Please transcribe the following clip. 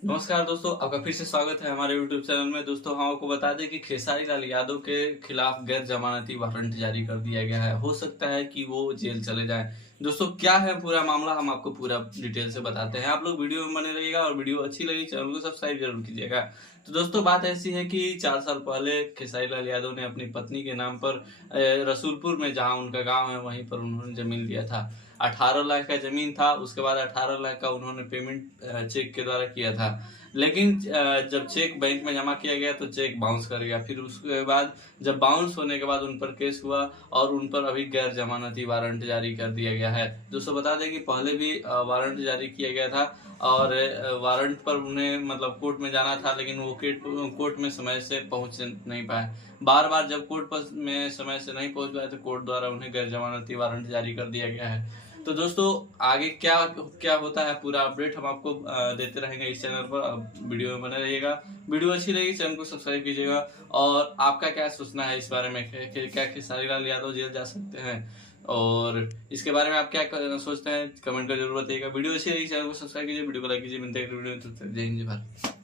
नमस्कार दोस्तों, आपका फिर से स्वागत है हमारे YouTube चैनल में। दोस्तों, हम आपको बता दें कि खेसारी लाल यादव के खिलाफ गैर जमानती वारंट जारी कर दिया गया है। हो सकता है कि वो जेल चले जाएं। दोस्तों, क्या है पूरा मामला, हम आपको पूरा डिटेल से बताते हैं। आप लोग वीडियो में बने रहिएगा और वीडियो अच्छी लगी चैनल को सब्सक्राइब जरूर कीजिएगा। तो दोस्तों, बात ऐसी है कि 4 साल पहले खेसारी लाल यादव ने अपनी पत्नी के नाम पर रसूलपुर में, जहाँ उनका गाँव है, वहीं पर उन्होंने जमीन लिया था। 18 लाख का जमीन था। उसके बाद 18 लाख का उन्होंने पेमेंट चेक के द्वारा किया था। लेकिन जब चेक बैंक में जमा किया गया तो चेक बाउंस कर गया। फिर उसके बाद जब बाउंस होने के बाद उन पर केस हुआ और उन पर अभी गैर जमानती वारंट जारी कर दिया गया है। दोस्तों, बता दें कि पहले भी वारंट जारी किया गया था और वारंट पर उन्हें मतलब कोर्ट में जाना था, लेकिन वो कोर्ट में समय से पहुंच नहीं पाए। बार बार जब कोर्ट पर में समय से नहीं पहुंच पाए तो कोर्ट द्वारा उन्हें गैर जमानती वारंट जारी कर दिया गया है। तो दोस्तों, आगे क्या क्या होता है पूरा अपडेट हम आपको देते रहेंगे इस चैनल पर। अब वीडियो में बने रहिएगा। वीडियो अच्छी लगी चैनल को सब्सक्राइब कीजिएगा। और आपका क्या सोचना है इस बारे में, क्या खेसारी लाल यादव जेल जा सकते हैं, और इसके बारे में आप क्या सोचते हैं, कमेंट कर जरूर बताइएगा। वीडियो अच्छी लगी चैनल को सब्सक्राइब कीजिए, वीडियो को लाइक कीजिए। मिलते हैं अगली वीडियो में। तब तक जय हिंद, जय भारत।